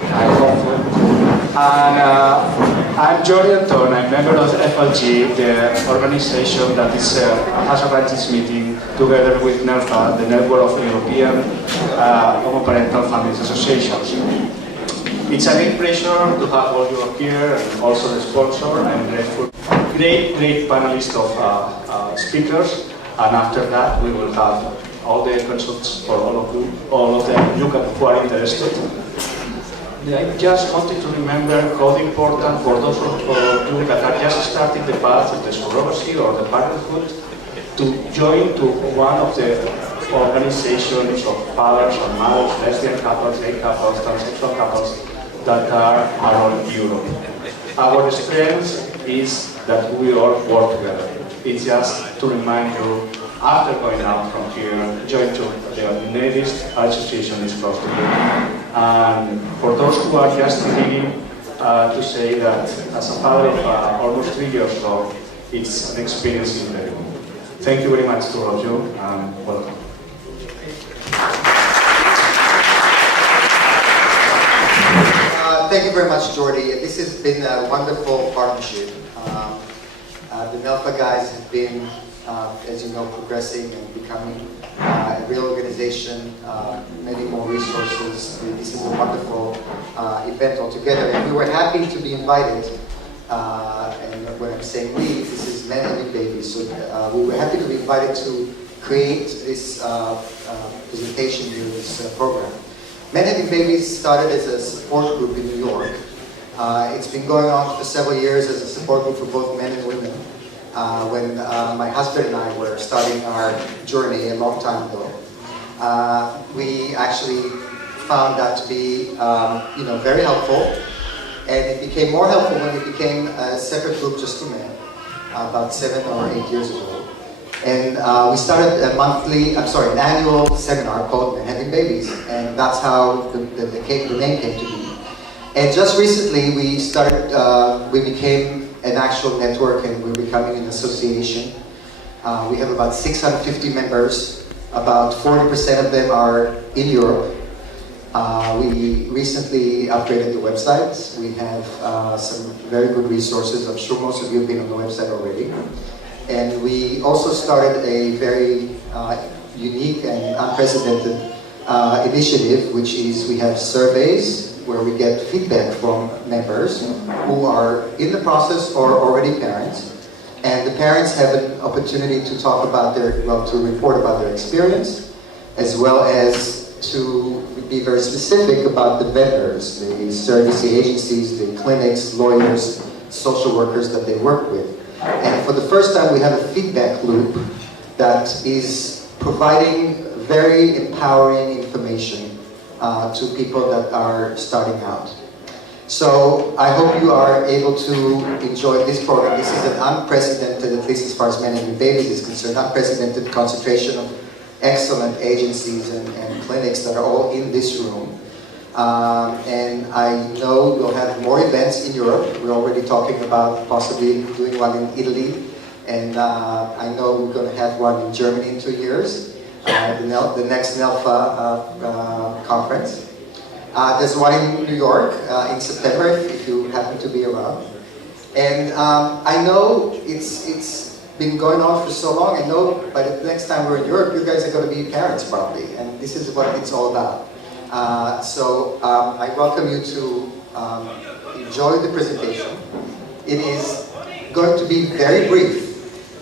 Hopefully. And I'm Jordi Anton. I'm member of FLG, the organization that has arranged this meeting together with NELFA, the Network of European Homoparental Families Associations. It's a great pleasure to have all you here and also the sponsor. I'm grateful. Great panelist of speakers, and after that we will have all the consults for all of them who are interested. I just wanted to remember how important for those of you that are just starting the path of the surrogacy or the parenthood to join to one of the organizations of fathers or mothers, lesbian couples, gay couples, transsexual couples that are around Europe. Our strength is that we all work together. It's just to remind you, after going out from here, join to the nearest association is close to you. And for those who are just beginning, to say that as a father of almost 3 years old, it's an experience in very good. Thank you very much to all of you, and welcome. Thank you very much, Jordi. This has been a wonderful partnership. The NELFA guys have been, as you know, progressing and becoming a real organization, many more resources. This is a wonderful event altogether, and we were happy to be invited. And when I'm saying we, this is men having babies. So we were happy to be invited to create this presentation during this program. Men Having Babies started as a support group in New York. It's been going on for several years as a support group for both men and women. When my husband and I were starting our journey a long time ago, we actually found that to be very helpful, and it became more helpful when it became a separate group just for men about 7 or 8 years ago. And we started an annual seminar called Men Having Babies, and that's how the name came to be. And just recently we became an actual network, and we're becoming an association. We have about 650 members. About 40% of them are in Europe. We recently upgraded the website. We have some very good resources. I'm sure most of you have been on the website already. And we also started a very unique and unprecedented initiative, which is we have surveys where we get feedback from members who are in the process or already parents. And the parents have an opportunity to talk about to report about their experience, as well as to be very specific about the vendors, the service agencies, the clinics, lawyers, social workers that they work with. And for the first time, we have a feedback loop that is providing very empowering information to people that are starting out. So I hope you are able to enjoy this program. This is an unprecedented, at least as far as Men Having Babies is concerned, unprecedented concentration of excellent agencies and clinics that are all in this room. And I know we'll have more events in Europe. We're already talking about possibly doing one in Italy. And I know we're going to have one in Germany in 2 years, the next NELFA conference. There's one in New York in September, if you happen to be around. And I know it's been going on for so long. I know by the next time we're in Europe, you guys are going to be parents probably. And this is what it's all about. So I welcome you to enjoy the presentation. It is going to be very brief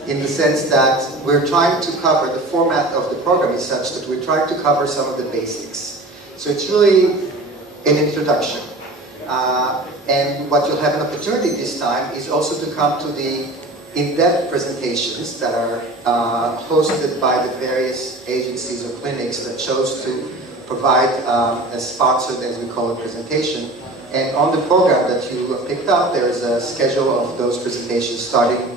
in the sense that we're trying to cover, the format of the program is such that we're trying to cover some of the basics. So it's really an introduction. And what you'll have an opportunity this time is also to come to the in-depth presentations that are hosted by the various agencies or clinics that chose to provide a sponsored, as we call it, presentation. And on the program that you picked up, there is a schedule of those presentations starting,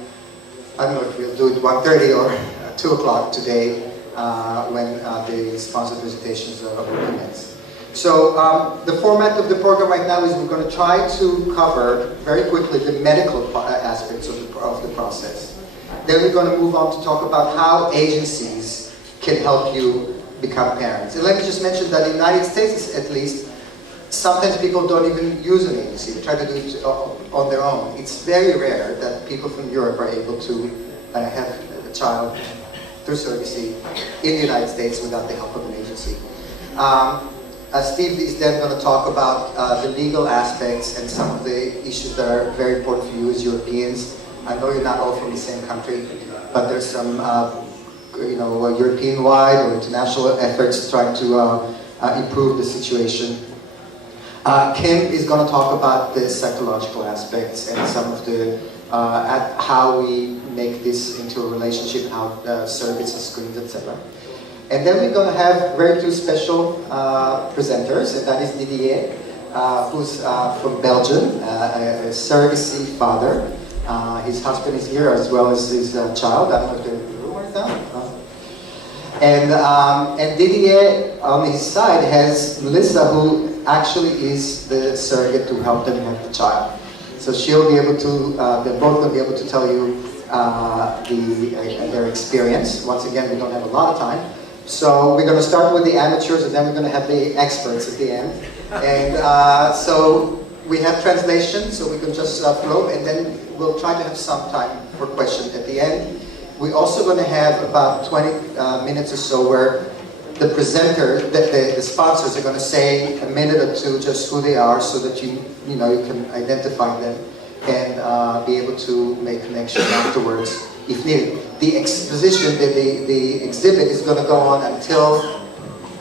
I don't know if we'll do it 1:30 or 2 o'clock today when the sponsored presentations will commence. So the format of the program right now is we're going to try to cover very quickly the medical aspects of the process. Then we're going to move on to talk about how agencies can help you become parents. And let me just mention that in the United States, at least, sometimes people don't even use an agency. They try to do it on their own. It's very rare that people from Europe are able to have a child through surrogacy in the United States without the help of an agency. Steve is then going to talk about the legal aspects and some of the issues that are very important for you as Europeans. I know you're not all from the same country, but there's some European-wide or international efforts trying to improve the situation. Kim is going to talk about the psychological aspects and some of the how we make this into a relationship, how surrogates and screens, etc. And then we're going to have two special presenters, and that is Didier, who's from Belgium, a surrogacy father. His husband is here as well as his child. I don't know if they're in the room right now. And Didier, on his side, has Melissa, who actually is the surrogate to help them have the child. So she'll be able to, they're both going to be able to tell you their experience. Once again, we don't have a lot of time. So we're going to start with the amateurs, and then we're going to have the experts at the end. And so we have translation, so we can just flow, and then we'll try to have some time for questions at the end. We're also going to have about 20 minutes or so where the presenter, the sponsors are going to say a minute or two just who they are, so that you can identify them and be able to make connection afterwards if needed. The exposition, the exhibit is going to go on until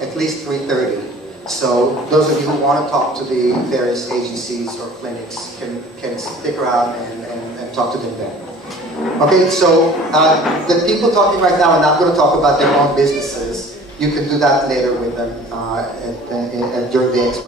at least 3:30. So those of you who want to talk to the various agencies or clinics can stick around and talk to them then. Okay, so the people talking right now are not going to talk about their own businesses. You can do that later with them during the expo.